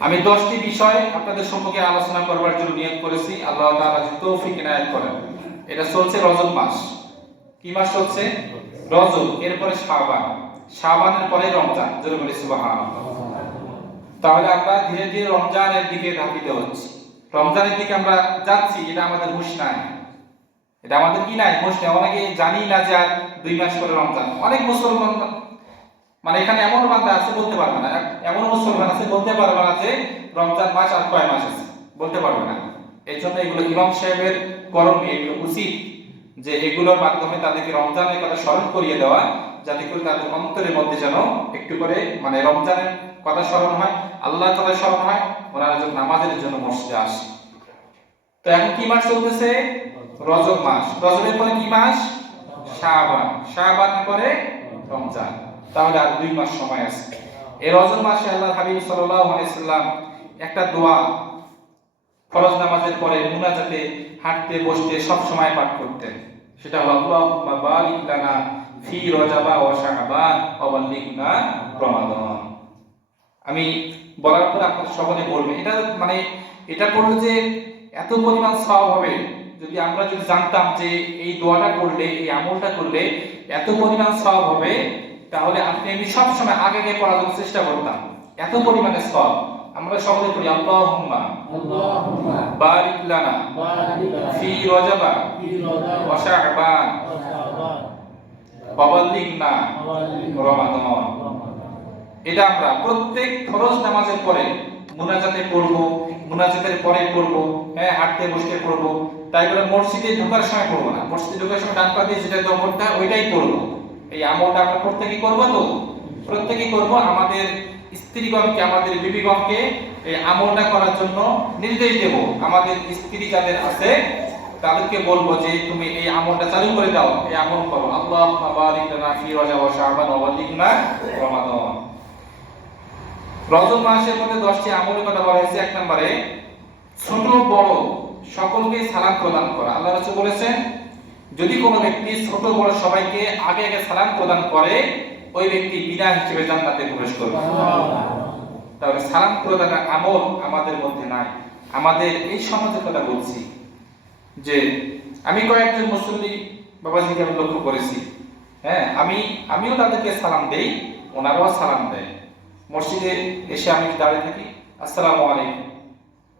আমি দশটি বিষয় আপনাদের সম্মুখে আলোচনা করবার জন্য নিয়োগ করেছি। আল্লাহ তাআলা যে তৌফিক ইনায়াত করেন। এটা চলছে রজব মাস। কি মাস চলছে? রজব, এরপরে শাবান। শাবানের পরে রমজান, জোরে বলি সুবহানাল্লাহ। তাহলে আমরা ধীরে ধীরে রমজানের দিকে ধাবিত হচ্ছি। রমজানের দিকে আমরা যাচ্ছি, এটা আমাদের হুশ নাই। এটা আমাদের কি নাই? হুশ নাই। অনেকে জানি না যে আর দুই মাস পরে রমজান। অনেক মুসলমান মানে এখানে এমন বান্দা আছে, বলতে পারবে না। এমন মুসলমান আছে, বলতে পারবে না যে রমজান মাস আর কয় মাস আছে। বলতে পারবে না। এই জন্য এগুলো ইমাম সাহেবের করণীয় এগুলো উচিত যে এগুলোর মাধ্যমে তাদেরকে রমজানের কথা স্মরণ করিয়ে দেওয়া, যাতে করে তাদের অন্তরের মধ্যে যেন একটু করে মানে রমজানের কথা স্মরণ হয় আল্লাহ তালা স্মরণ হয়, ওনারা যেন নামাজের জন্য মসজিদে আসে। তো এখন কি মাস চলতেছে? রজব মাস। রজবের পরে কি মাস? শাবান। শাবানের পরে রমজান। তাহলে আর দুই মাস সময় আছে। এই রজব মাসে আল্লাহ হাবিব সাল্লাম একটা দোয়া ফরজ নামাজের পরে মুনাজাতে হাঁটতে, বসতে সব সময় পাঠ করতেন। সেটা হলো, আল্লাহুম্মা বারিক লানা ফি রজাবা ওয়া শাবান ওয়া বাল্লিগনা আমি বলার পরে আপনারা সকলে বলবেন এটা মানে এটা করলে যে এত পরিমাণ সওয়াব হবে, যদি আমরা যদি জানতাম যে এই দোয়াটা করলে, এই আমলটা করলে এত পরিমাণ সওয়াব হবে তাহলে আপনি আমি সবসময় আগে গিয়ে পড়ার চেষ্টা করতাম। এত পরিমাণে সব আমরা সবাই পড়ি আল্লাহুম্মা। আল্লাহুম্মা। বারিক লানা। ফি রজাবা। ফি রজাবা। ওয়া শাহবান। শাবান বাবাল্লিগনা রমাদান। এটা আমরা প্রত্যেক ফরজ নামাজের পরে মুনাজাতে পড়ব মুনাজাতের পরে পড়ব হ্যাঁ হাঁটতে বসতে পড়ব। তাই বলে মসজিদে ঢোকার সময় পড়ব না। মসজিদে ঢোকার সময় ডান পা দিয়ে যেটা দমরটা ওইটাই পড়ব। এই আমলটা আমরা প্রত্যেকেই করব তো? প্রত্যেকেই করব। আমাদের স্ত্রীগণকে, আমাদের বিবিগণকে এই আমলটা করার জন্য নির্দেশ দেব। আমাদের স্ত্রী যাদের আছে, তাদেরকে বলব যে, তুমি এই আমলটা চালু করে দাও। এই আমল করো। আল্লাহ বারিক লানা ফি রজব ওয়া শাবান ওয়া বাল্লিগনা রমাদান। রজব মাসের মধ্যে দশটি আমলের কথা বলা হয়েছে। এক নম্বরে, ছোট বড় সকলকে সালাম প্রদান করা। আল্লাহ রাসূল বলেছেন যদি কোনো ব্যক্তি ছোট বড় সবাইকে আগে আগে সালাম প্রদান করে, ওই ব্যক্তি বিনা হিসেবে জান্নাতে প্রবেশ করবে। তাহলে সালাম প্রদানের আমল আমাদের মধ্যে নাই। আমাদের এই সমাজের কথা বলছি যে, আমি কয়েকজন মুসল্লি বাবাজিকে আমি লক্ষ্য করেছি। হ্যাঁ আমি, আমিও তাদেরকে সালাম দেই, ওনারাও সালাম দেয়। মসজিদে এসে আমি দাঁড়িয়ে থাকি? আসসালামু আলাইকুম।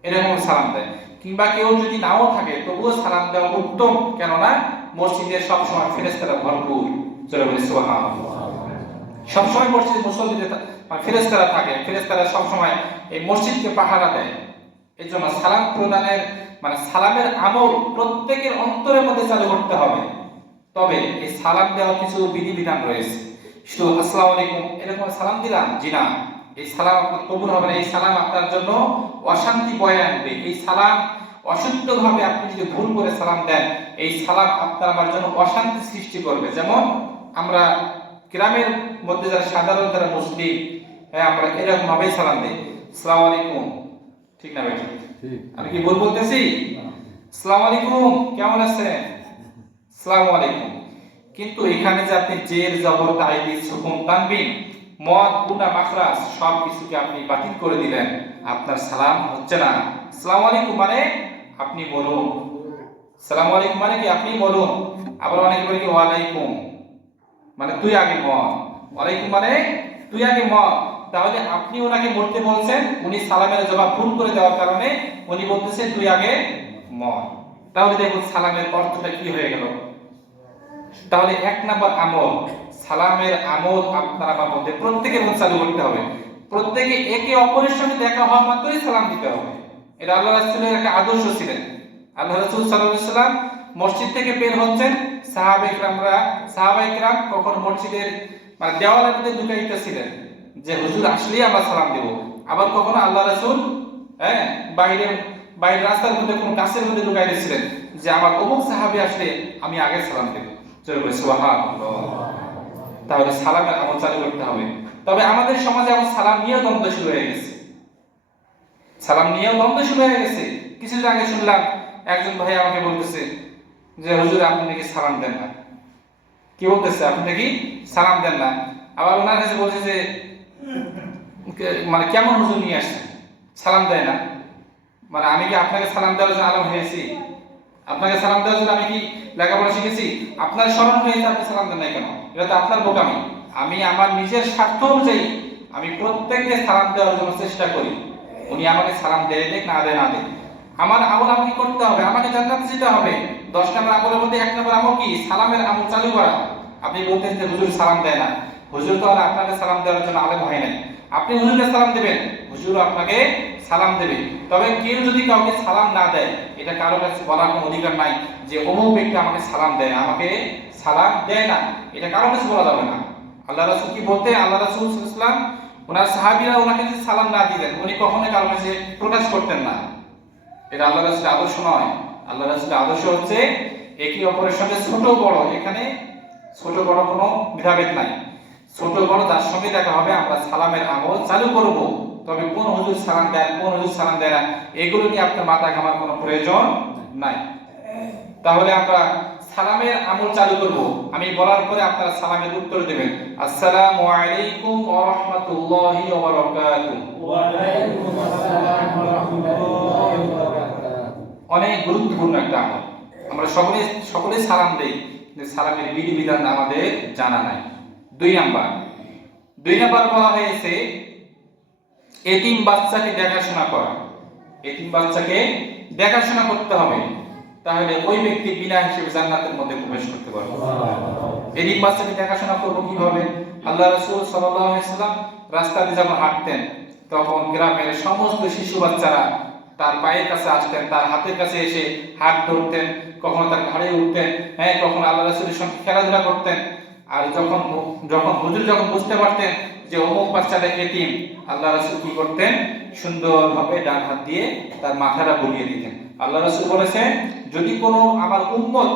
এরকম সালাম দেয়। কিংবা কেউ যদি নাও থাকে, তবুও সালাম দেওয়া উত্তম। কেননা মসজিদে সবসময় ফেরেস্তারা ভরপুর। চলে বলি, সুবহানাল্লাহ। সবসময় মসজিদে মুসল্লিতে মানে ফেরেস্তারা থাকে। ফেরেস্তারা সবসময় এই মসজিদকে পাহারা দেয়। এই জন্য সালাম প্রদানের মানে সালামের আমল প্রত্যেকের অন্তরের মধ্যে চালু করতে হবে। তবে এই সালাম দেওয়ার কিছু বিধিবিধান রয়েছে। শুধু আসসালামু আলাইকুম, এরকম সালাম দিলাম? জি না। এই সালাম আপনার কবুল হবে না। এই সালাম আপনার জন্য অশান্তি বয়ে আনবে। এই সালাম অশুদ্ধভাবে আপনি যদি ভুল করে সালাম দেন এই সালাম আপনার আমার জন্য অশান্তি সৃষ্টি করবে। যেমন আমরা গ্রামের মধ্যে যারা সাধারণ যারা মুসলিম হ্যাঁ আমরা এরকম ভাবেই সালাম দিই। আসসালামু আলাইকুম। ঠিক না ভাই? আমি কি ভুল বলতেছি? আসসালামু আলাইকুম কেমন আছেন? আসসালামু আলাইকুম। কিন্তু এখানে যে আপনি জের জবর তাইদি সুকুন তানবিন মদ গুনা মাখরাজ সব কিছুকে আপনি বাতিল করে দিলেন আপনার সালাম হচ্ছে না। আসসালামু আলাইকুম মানে আপনি বলুন। সালাম আলাইকুম মানে কি? আপনি বলুন। আবার অনেকে বলে কি, ওয়ালাইকুম। মানে তুই আগে মর ওয়ালাইকুম মানে তুই আগে মর তাহলে আপনি ওনাকে মরতে বলছেন, উনি সালামের জবাব ভুল করে দেওয়ার কারণে উনি বলতেছেন তুই আগে মর। তাহলে দেখুন সালামের অর্থটা কি হয়ে গেল। তাহলে এক নাম্বার আমল, সালামের আমল আপনার আমার মধ্যে প্রত্যেকের মধ্যে চালু করতে হবে। প্রত্যেকে একে অপরের সঙ্গে দেখা হওয়া মাত্রই সালাম দিতে হবে। এটা আল্লাহ রাসূলের একটা আদর্শ ছিলেন। আল্লাহ রাসূল সাল্লাম মসজিদ থেকে বের হচ্ছেন। সাহাবা ইকরামরা, সাহাবা ইকরাম কখন মসজিদের মানে দেওয়ালের মধ্যে ঢুকাইতেছিলেন যে, হুজুর, আসলেই আমরা সালাম দেব। আবার কখনো আল্লাহ রাসূল হ্যাঁ বাইরে বাইরের রাস্তার মধ্যে, কোনো গাছের মধ্যে ঢুকাই দিয়েছিলেন যে, আমার অমুক সাহাবী আসলে আমি আগে সালাম দেব। তাহলে সালামের আমল চালু করতে হবে। তবে আমাদের সমাজে এখন সালাম নিয়েও দ্বন্দ্ব শুরু হয়ে গেছে। সালাম নিয়েও দ্বন্দ্ব শুরু হয়ে গেছে। কিছুদিন আগে শুনলাম একজন ভাই আমাকে বলতেছে যে, হুজুর, আপনি নাকি সালাম দেন না। কি বলতেছে? আপনি নাকি সালাম দেন না? আবার ওনার কাছে বলছে যে মানে কেমন হুজুর নিয়ে আসছেন? সালাম দেয় না? মানে আমি কি আপনাকে সালাম দেওয়ার জন্য আলম হয়েছি? আপনাকে সালাম দেওয়ার জন্য আমি কি লেখাপড়া শিখেছি? আপনার স্মরণ হয়েছে আপনি সালাম দেন না কেন? এটা তো আপনার বোকামি। আমি আমার নিজের স্বার্থ অনুযায়ী আমি প্রত্যেককে সালাম দেওয়ার জন্য চেষ্টা করি। উনি আমাকে সালাম দেয়, দেখ না দেয় না দেয়। আমার আমল আমাকে করতে হবে, আমাকে জান্নাত যেতে হবে। দশ নম্বর আমলের মধ্যে এক নম্বর আমল কি? সালামের আমল চালু করা। আপনি বলতেন যে হুজুর সালাম দেয় না। হুজুর তো আর আপনাকে সালাম দেওয়ার জন্য আলেম হয় নাই। আপনি হুজুরকে সালাম দেবেন। হুজুর আপনাকে সালাম দেবে। তবে কেউ যদি কাউকে সালাম না দেয়, এটা কারও কাছে বলার কোনো অধিকার নাই যে অমুক ব্যক্তি আমাকে সালাম দেয় না, আমাকে সালাম দেয় না। এটা কারও কাছে বলা যাবে না। আল্লাহ রাসূল কি বলতে আল্লাহ রাসূল ইসলাম ওনার সাহাবীরা ওনাকে যদি সালাম না দিতেন উনি কখনোই কারও কাছে প্রকাশ করতেন না। এটা আল্লাহ রাসূলের আদর্শ নয়। আল্লাহ রাসূলের আদর্শ হচ্ছে একে অপরের সঙ্গে ছোট বড়। এখানে ছোট বড় কোনো ভেদাভেদ নাই। ছোট বড় যার সঙ্গে দেখা হবে, আমরা সালামের আমল চালু করব। তবে কোন হুজুর সালাম দেয়, কোন হুজুর সালাম দেয় না, এগুলো নিয়ে আপনার মাথা ঘামার কোনো প্রয়োজন নাই। তাহলে আমরা সালামের আমল চালু করব। আমি বলার পরে আপনারা সালামের উত্তর দেবেন। আসসালামু আলাইকুম ওয়া রাহমাতুল্লাহি ওয়া বারাকাতুহু। ওয়ালাইকুম আসসালাম ওয়া রাহমাতুল্লাহি ওয়া বারাকাতুহু অনেক গুরুত্বপূর্ণ একটা আমল। আমরা সকলে সকলে সালাম দেই, কিন্তু সালামের বিধি বিধান আমাদের জানা নাই। দুই নাম্বার। দুই নাম্বার বলা হয়েছে, এতিম বাচ্চাকে দেখাশোনা করা। এতিম বাচ্চাকে দেখাশোনা করতে হবে। তাহলে ওই ব্যক্তি বিনা হিসেবে জান্নাতের মধ্যে প্রবেশ করতে পারবে। এই এদিন বাচ্চাকে দেখাশোনা করব কীভাবে? আল্লাহ রসুল সাল্লাম রাস্তা দিয়ে যখন হাঁটতেন তখন গ্রামের সমস্ত শিশু বাচ্চারা তার পায়ের কাছে আসতেন তার হাতের কাছে এসে হাত ধরতেন কখনো তার ঘাড়ে উঠতেন হ্যাঁ কখনো আল্লাহ রসুলের সঙ্গে খেলাধুলা করতেন। আর যখন যখন হুজুর যখন বুঝতে পারতেন যে অমুক বাচ্চাটা এতিম আল্লাহ রসুল কি করতেন? সুন্দরভাবে ডান হাত দিয়ে তার মাথাটা বুলিয়ে দিতেন। আল্লাহ রসুল বলেছেন যদি কোনো আমার উম্মত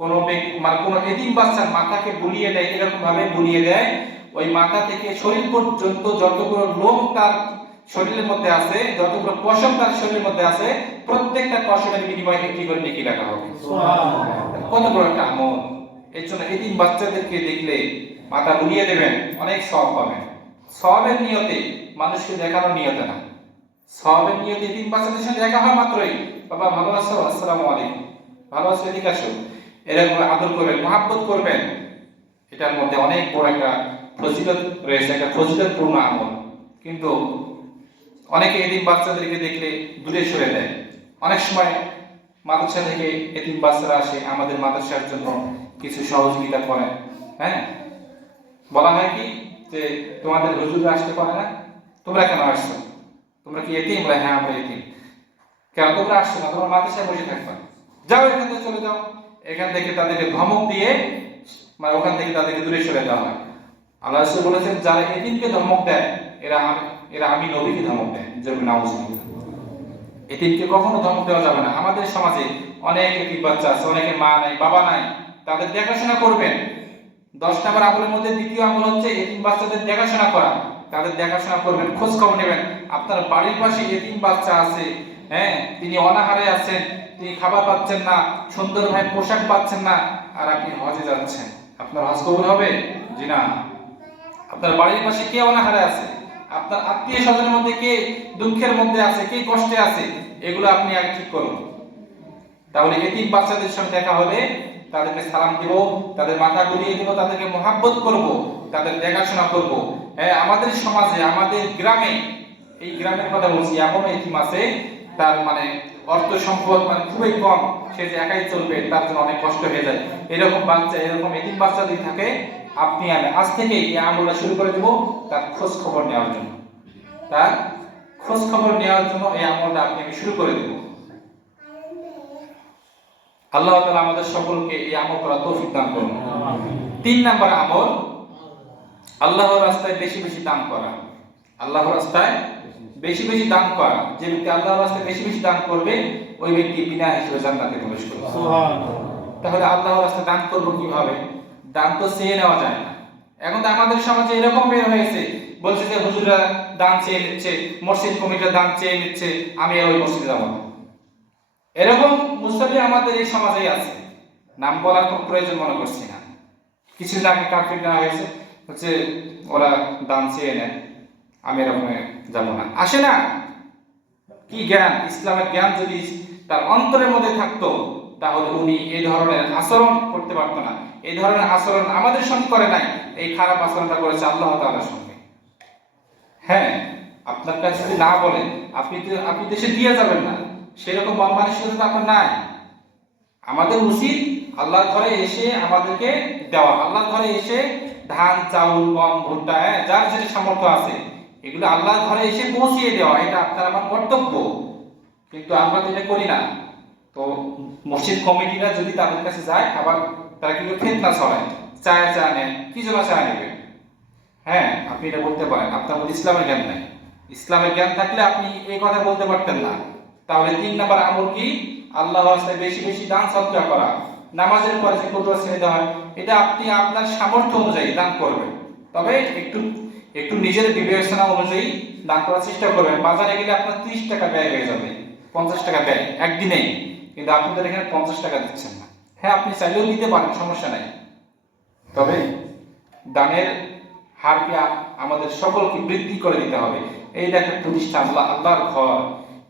কোনো মানে কোনো এতিম বাচ্চার মাথাকে বুলিয়ে দেয় এরকম ভাবে বুলিয়ে দেয় ওই মাথা থেকে শরীর পর্যন্ত যতগুলো লোম তার শরীরের মধ্যে আছে যতগুলো পশম তার শরীরের মধ্যে আছে প্রত্যেকটা পশমের বিনিময়ে একটি করে নেকি রাখা হবে। কত বড় একটা আমল। এর জন্য এতিম বাচ্চাদেরকে দেখলে মাথা বুলিয়ে দেবেন অনেক সব পাবেন। সবের নিয়তে মানুষকে দেখানোর নিয়তে না। সবের নিয়তে এতিম বাচ্চাদের সঙ্গে দেখা হয় মাত্রই। বাবা, ভালো আছো? আসসালামু আলাইকুম। ভালো আছো? এদিকে আসো। এরকম আদর করবেন, মহাব্বত করবেন। এটার মধ্যে অনেক বড় একটা ফজিলত রয়েছে, একটা ফজিলতপূর্ণ আমল। কিন্তু অনেকে এতিম বাচ্চাদেরকে দেখলে দূরে সরে দেয় অনেক সময় মাদ্রাসা থেকে এতিম বাচ্চারা আসে আমাদের মাদ্রাসার জন্য কিছু সহযোগিতা করে হ্যাঁ? বলা হয় কি যে তোমাদের হুজুর আসতে পারে না? তোমরা কেন আসছো? তোমরা কি এতিম? হ্যাঁ আমরা এতিম। কেন? তোমরা আসছো না, তোমরা মাদ্রাসায় বসে থাকবা। যাও এখান থেকে চলে যাও। এখান থেকে তাদেরকে ধমক দিয়ে মানে ওখান থেকে তাদেরকে দূরে সরে দেওয়া হয়। আল্লাহ রাসূল বলেছেন, যারা এতিমকে ধমক দেয়, এরা এরা আমি নবীকে ধমক দেয় জরুরি নাউজুবিল্লাহ। এতিমকে কখনো ধমক দেওয়া যাবে না। আমাদের সমাজে অনেক এতিম বাচ্চা আছে অনেকে মা নাই, বাবা নাই, তাদের দেখাশোনা করবেন। দশ নম্বর আমলের মধ্যে দ্বিতীয় আমল হচ্ছে এতিম বাচ্চাদের দেখাশোনা করা। তাদের দেখাশোনা করবেন, খোঁজ খবর নেবেন। আপনার বাড়ির পাশে এতিম বাচ্চা আছে হ্যাঁ তিনি অনাহারে আছেন, তিনি খাবার পাচ্ছেন না, সুন্দর সুন্দরভাবে পোশাক পাচ্ছেন না, আর আপনি হজে যাচ্ছেন। আপনার হজ কবুল হবে? জি না। আপনার বাড়ির পাশে কে অনাহারে আছে? আপনার আত্মীয় স্বজনের মধ্যে কে দুঃখের মধ্যে আছে? কে কষ্টে আছে? এগুলো আপনি আগে ঠিক করুন। তাহলে এতিম বাচ্চাদের সঙ্গে দেখা হলে তাদেরকে সালাম দিব, তাদের মাথা গুলিয়ে দিব, তাদেরকে মহাব্বত করব, তাদের দেখাশোনা করব। হ্যাঁ আমাদের সমাজে, আমাদের গ্রামে, এই গ্রামের কথা বলছি এমন এতিম আছে তার মানে অর্থ সম্পদ মানে খুবই কম, সে যে একাই চলবে, তার জন্য অনেক কষ্ট হয়ে যায়। এরকম বাচ্চা, এরকম এতিম বাচ্চা যদি থাকে, আপনি আমি আজ থেকে এই আমলটা শুরু করে দেব তার খোঁজ খবর নেওয়ার জন্য। তার খোঁজ খবর নেওয়ার জন্য এই আমলটা আপনি আমি শুরু করে দেব। আল্লাহ তাআলা আমাদের সকলকে এই আমল করা তৌফিক দান করুন। তিন নাম্বার আমল, আল্লাহর রাস্তায় বেশি বেশি দান করা। আল্লাহর রাস্তায় বেশি বেশি দান করা। যে ব্যক্তি আল্লাহর রাস্তায় বেশি বেশি দান করবে ওই ব্যক্তি বিনা হিসেবে জান্নাতে প্রবেশ করবে। তাহলে আল্লাহর রাস্তায় দান করব কীভাবে? দান তো চেয়ে নেওয়া যায় না। এখন তো আমাদের সমাজে এরকম বের হয়েছে বলছে যে হুজুরা দান চেয়ে নিচ্ছে মসজিদ কমিটিরা দান চেয়ে নিচ্ছে আমি ওই মসজিদে যাব না। এরকম মুসলিম আমাদের এই সমাজেই আছে। নাম বলার কোনো প্রয়োজন মনে করছি না। কিছুদিন আগে কাফির নেওয়া হয়েছে হচ্ছে ওরা দান চেয়ে নেয়। আমি এরকম যাব না। আসে না? কি জ্ঞান? ইসলামের জ্ঞান যদি তার অন্তরের মধ্যে থাকতো তাহলে উনি এই ধরনের আচরণ করতে পারতো না। এই ধরনের আচরণ আমাদের সঙ্গে করে নাই। এই খারাপ আচরণটা করেছে আল্লাহ তাআলার সঙ্গে। হ্যাঁ আপনার কাছে যদি না বলেন আপনি তো আপনি দেশে দিয়ে যাবেন না। সেরকম মন মানসিকতা আপনার নাই। আমাদের উচিত আল্লাহর ঘরে এসে আমাদেরকে দেওয়া। আল্লাহর ঘরে এসে ধান চাউল গম ভুট্টা হ্যাঁ, যার যেটা সামর্থ্য আছে এগুলো আল্লাহর ঘরে এসে পৌঁছিয়ে দেওয়া, এটা আপনার আমার কর্তব্য। কিন্তু আমরা এটা করি না। তো মসজিদ কমিটিরা যদি তাদের কাছে যায়, আবার তারা কিন্তু ফেতনা ছড়ায়। চায় চা নেন কি জন্য চা নেবে? হ্যাঁ আপনি এটা বলতে পারেন, আপনার মধ্যে ইসলামের জ্ঞান নাই। ইসলামের জ্ঞান থাকলে আপনি এই কথা বলতে পারতেন না। তাহলে তিন নাম্বার আমল কি? আল্লাহ রাস্তায় বেশি বেশি দান সৎকার করা। নামাজের পরে যে কত ছেড়ে দেওয়া হয়, এটা আপনি আপনার সামর্থ্য অনুযায়ী দান করবেন। তবে একটু একটু নিজের বিবেচনা অনুযায়ী দান করার চেষ্টা করবেন। বাজারে গেলে আপনার ত্রিশ টাকা ব্যয় হয়ে যাবে, পঞ্চাশ টাকা ব্যয়, একদিনেই। কিন্তু আপনি তো এখানে পঞ্চাশ টাকা দিচ্ছেন না। হ্যাঁ আপনি চাইলেও নিতে পারেন, সমস্যা নাই। তবে দানের হারকে আমাদের সকলকে বৃদ্ধি করে দিতে হবে? এইটা একটা প্রতিষ্ঠান আল্লাহ আল্লাহর ঘর।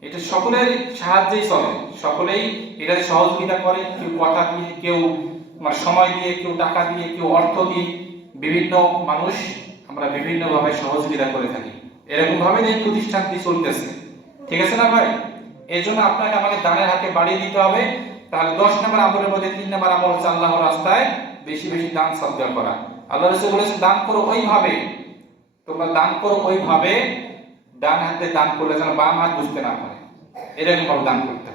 এটা সকলের সাহায্যেই চলে। সকলেই এটাতে সহযোগিতা করে। কেউ কথা দিয়ে, কেউ মানে সময় দিয়ে, কেউ টাকা দিয়ে, কেউ অর্থ দিয়ে। বিভিন্ন মানুষ আমরা বিভিন্নভাবে সহযোগিতা করে থাকি। এরকম ভাবে এই প্রতিষ্ঠানটি চলতেছে। ঠিক আছে না ভাই? এই জন্য আপনাকে আমাকে দানের হাতে বাড়িয়ে দিতে হবে। তাহলে দশ নম্বর আমলের মধ্যে তিন নম্বর আমল হচ্ছে আল্লাহর রাস্তায় বেশি বেশি দান সদ্গা করা। আল্লাহ রসুল বলেছেন, দান করো ওইভাবে। তোমরা দান করো ওইভাবে, ডান হাতে দান করলে যেন বাম হাত বুঝতে না পারে। এরকম ভাবে দান করতে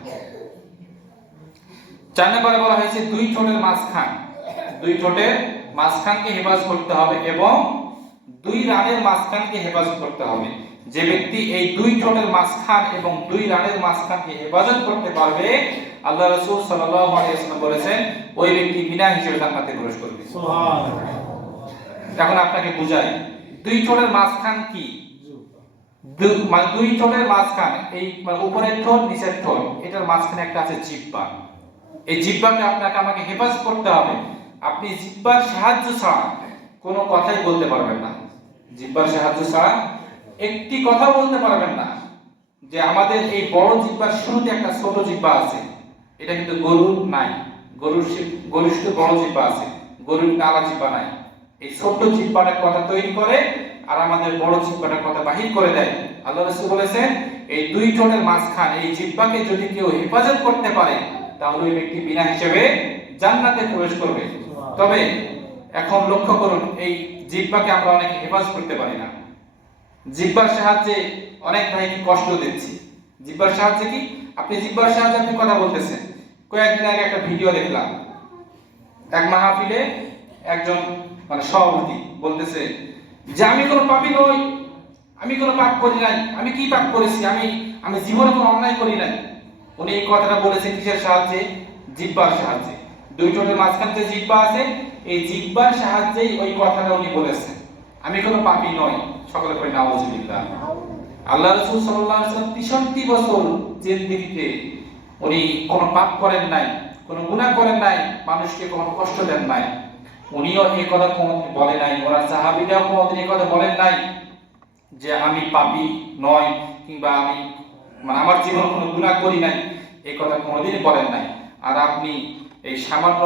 চার নম্বরে বলা হয়েছে, দুই ঠোঁটের মাঝখান। দুই ঠোঁটের মাঝখানকে হেফাজ করতে হবে এবং দুই রানের মাঝখানকে হেফাজত করতে হবে। যে ব্যক্তি এই দুই ঠোঁটের মাঝখান এবং দুই রানের মাঝখানকে হেফাজত করতে পারবে আল্লাহ রাসূল সাল্লাল্লাহু আলাইহি ওয়াসাল্লাম বলেছেন ওই ব্যক্তি বিনা হিসেবে জান্নাতে প্রবেশ করবে। এখন আপনাকে বুঝাই দুই ঠোঁটের মাঝখান কি? মানে দুই ঠোঁটের মাঝখান এই মানে উপরের ঠোঁট নিচের ঠোঁট এটার মাঝখানে একটা আছে জিহ্বা। এই জিহ্বাকে আপনাকে আমাকে হেফাজত করতে হবে। আপনি জিহ্বার সাহায্য ছাড়া কোনো কথাই বলতে পারবেন না। জিব্বার সাহায্য ছাড়া একটি কথা বলতে পারবেন না। যে আমাদের এই বড় জিহ্বার শুরুতে একটা ছোট জিহ্বা আছে এটা কিন্তু গরুর নাই। গরুর শুধু বড় জিহ্বা আছে গরুর কালা জিহ্বা নাই। এই ছোট্ট জিহ্বাটার কথা তৈরি করে আর আমাদের বড় জিহ্বাটার কথা বাহির করে দেয়। আল্লাহ রাসূল বলেছেন এই দুই ঠোঁটের মাঝখান এই জিহ্বাকে যদি কেউ হেফাজত করতে পারে তাহলে ওই ব্যক্তি বিনা হিসেবে জান্নাতে প্রবেশ করবে। তবে এখন লক্ষ্য করুন, এই জিব্বাকে আমরা অনেকে হেফাজত করতে পারি না। জিব্বার সাহায্যে অনেক ভাইকে কষ্ট দিচ্ছি। জিহ্বার সাহায্যে কি? আপনি জিব্বার সাহায্যে আপনি কথা বলতেছেন। কয়েকদিন আগে একটা ভিডিও দেখলাম। এক মাহফিলে একজন মানে সভাপতি বলতেছে যে, আমি কোনো পাপী নই, আমি কোনো পাপ করি নাই, আমি কি পাপ করেছি? আমি আমি জীবনে কোনো অন্যায় করি নাই। উনি এই কথাটা বলেছেন কিসের সাহায্যে? জিব্বার সাহায্যে। দুই ঠোঁটের মাঝখান যে জিব্বা আছে, এই জিব্বার সাহায্যেই ওই কথাটা উনি বলেছেন। আমি কোনো পাপী নই, সকলে করে নাউজুবিল্লাহ। আল্লাহ রাসূল সাল্লাল্লাহু আলাইহি ওয়াসাল্লাম 63 বছর জিন্দেগিতে উনি কোনো পাপ করেন নাই, কোনো গুনাহ করেন নাই, মানুষকে কোনো কষ্ট দেন নাই। উনিও এই কথা কোনোদিন বলে নাই ওরা সাহাবীরাও কোনোদিন এই কথা বলেন নাই যে আমি পাপী নয় কিংবা আমি মানে আমার জীবনে কোনো গুনাহ করি নাই এই কথা কোনোদিনই বলেন নাই। আর আপনি এই সামান্য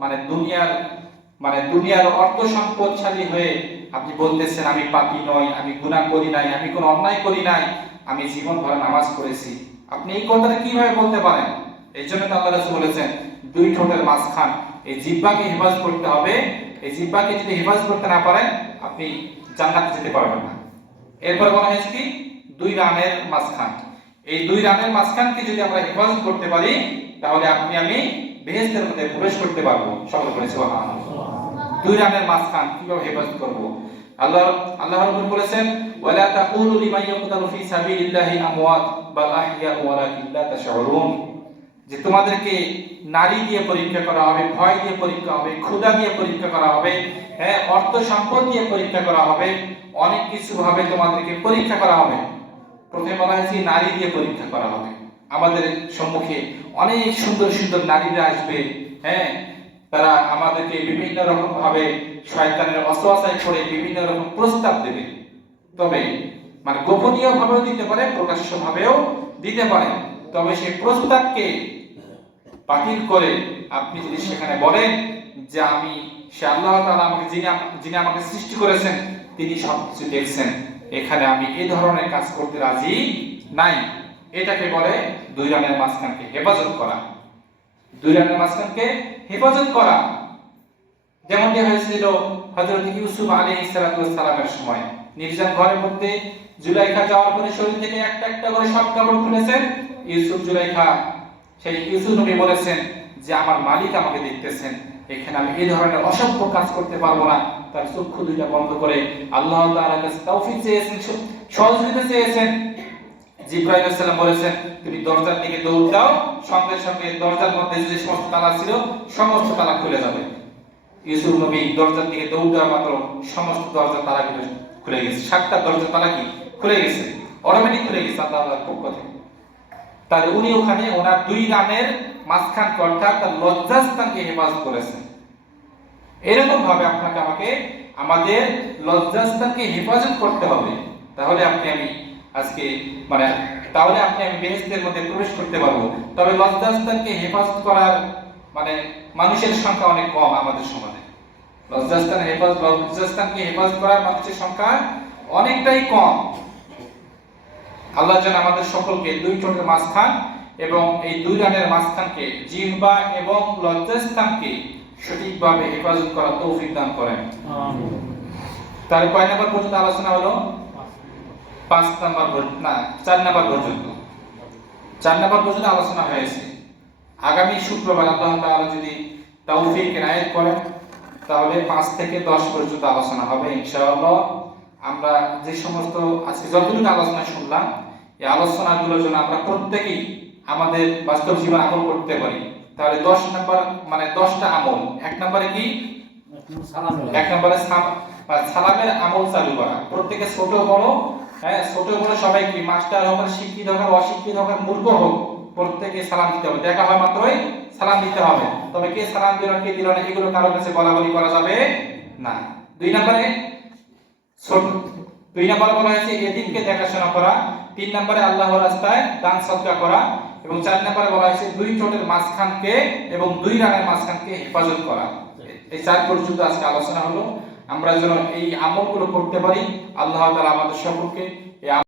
মানে দুনিয়ার মানে দুনিয়ার অর্থ সম্পদশালী হয়ে আপনি বলতেছেন, আমি পাপী নই, আমি গুনাহ করি নাই, আমি কোনো অন্যায় করি নাই, আমি জীবন ভর নামাজ পড়েছি। আপনি এই কথাটা কীভাবে বলতে পারেন? এই জন্য তো আল্লাহ বলেছেন, দুই ঠোঁটের মাঝখান, এই জিব্বাকে হেফাজত করতে হবে। এই জিব্বাকে যদি হেফাজত করতে না পারেন, আপনি জান্নাতে যেতে পারবেন না। এরপর বলা হয়েছে কি? দুই রানের মাঝখান। এই দুই রানের মাঝখানকে যদি আমরা হেফাজত করতে পারি, তাহলে আপনি, আমি বেহেস্তের মধ্যে প্রবেশ করতে পারব। সকল করে দুই রানের মাঝখান কীভাবে হেফাজত করব? আল্লাহ আল্লাহ রাব্বুল বলেছেন ওয়ালা তাকুলু লিমান ইয়াকতালু ফি সাবিলিল্লাহি আমওয়াত বাল আহইয়া ওয়ালাকিন লা তাশউরুন। যে তোমাদেরকে নারী দিয়ে পরীক্ষা করা হবে ভয় দিয়ে পরীক্ষা হবে ক্ষুধা দিয়ে পরীক্ষা করা হবে হ্যাঁ অর্থ সম্পদ দিয়ে পরীক্ষা করা হবে অনেক কিছু ভাবে তোমাদেরকে পরীক্ষা করা হবে। প্রথমে বলা হয়েছে নারী দিয়ে পরীক্ষা করা হবে। আমাদের সম্মুখে অনেক সুন্দর সুন্দর নারীরা আসবে হ্যাঁ? তারা আমাদেরকে বিভিন্ন রকম ভাবে শয়তানের অসহায় করে বিভিন্ন রকম প্রস্তাব দেবে। তবে মানে গোপনীয় ভাবেও দিতে পারে প্রকাশ্য ভাবেও দিতে পারে। তবে সেই প্রস্তাবকে বাতিল করে আপনি যদি সেখানে বলেন যে আমি, সে আল্লাহ তালা আমাকে যিনি যিনি আমাকে সৃষ্টি করেছেন, তিনি সব কিছু দেখছেন। এখানে আমি এই ধরনের কাজ করতে রাজি নাই। এটাকে বলে দুই রানের মাঝখানকে হেফাজত করা। দুই রানের মাঝখানকে হেফাজত করা। যেমনটি হয়েছিল হযরত ইউসুফ আলাইহিস সালামের সময়। নির্জন ঘরের মধ্যে জুলাইখা যাওয়ার পরে শরীর থেকে একটা একটা করে সব কাপড় খুলেছেন। ইউসুফ জুলাইখা, সেই ইউসুফ নবী বলেছেন যে, আমার মালিক আমাকে দেখতেছেন। এখানে আমি এই ধরনের অসভ্য কাজ করতে পারব না। তার চক্ষু দুইটা বন্ধ করে আল্লাহ তৌফিক চেয়েছেন, সহযোগিতা চেয়েছেন। আলাইহিস সালাম বলেছেন, তুমি দরজার দিকে দৌড় দাও, সঙ্গে সঙ্গে দরজার মধ্যে যে সমস্ত তালা ছিল, সমস্ত তালা খুলে যাবে। ইউসুফ নবী দরজার দিকে দৌড় দেওয়া মাত্র সমস্ত দরজার তালাগুলো খুলে গেছে। সাতটা দরজার তালা কি? খুলে গেছে। অটোমেটিক খুলে গেছে আল্লাহ আল্লাহর পক্ষ থেকে। তাহলে উনি ওখানে ওনার দুই রানের মাঝখান অর্থাৎ তার লজ্জাস্থানকে হেফাজত করেছেন। এরকম ভাবে আপনাকে আমাকে, আমাদের লজ্জাস্থানকে হেফাজত করতে হবে। তাহলে আপনি আমি আজকে মানে তাহলে আপনি আমি বেহেস্তের মধ্যে প্রবেশ করতে পারব। তবে লজ্জাস্থানকে হেফাজত করার মানে মানুষের সংখ্যা অনেক কম আমাদের সমাজে। লজ্জাস্থান হেফাজত লজ্জাস্থানকে হেফাজত করার মানুষের সংখ্যা অনেকটাই কম। আল্লাহ যেন আমাদের সকলকে দুই ঠোঁটের মাঝখান এবং এই দুই রানের মাঝখানকে জিহ্বা এবং লজ্জাস্থানকে সঠিকভাবে হেফাজত করার তৌফিক দান করেন। তার কয় নাম্বার পর্যন্ত আলোচনা হলো? পাঁচ নাম্বার না চার নাম্বার পর্যন্ত। চার নাম্বার পর্যন্ত আলোচনা হয়েছে। আগামী শুক্রবার আল্লাহ তাআলা যদি তৌফিক এনায়েত করেন তাহলে পাঁচ থেকে দশ পর্যন্ত আলোচনা হবে ইনশাআল্লাহ। আমরা যে সমস্ত আজকে যতটুকু আলোচনা শুনলাম এই আলোচনাগুলোর জন্য আমরা প্রত্যেকেই আমাদের বাস্তব জীবন আমল করতে পারি। তাহলে দশ নাম্বার মানে দশটা আমল এক নম্বরে কি? এক নম্বরে সাম- সালামের আমল চালু করা। প্রত্যেকে ছোট বড় হ্যাঁ ছোট বড় সবাই কি? মাস্টার হোক, শিক্ষিত হোক, অশিক্ষিত হোক, মূর্খ হোক, প্রত্যেকে সালাম দিতে হবে। দেখা হয় মাত্রই সালাম দিতে হবে। তবে কে সালাম দিল, কে দিল না, এগুলো কারও কাছে বলা বলি করা যাবে না। দুই নম্বরে দুই নম্বরে বলা হয়েছে, এদিনকে দেখাশোনা করা। তিন নম্বরে আল্লাহর রাস্তায় দান সদকা করা। এবং চার নম্বরে বলা হয়েছে, দুই ঠোঁটের মাঝখানকে এবং দুই রানের মাঝখানকে হেফাজত করা। এই চার পর্যন্ত আজকে আলোচনা হলো। আমরা যেন এই আমলগুলো করতে পারি। আল্লাহ তালা আমাদের সকলকে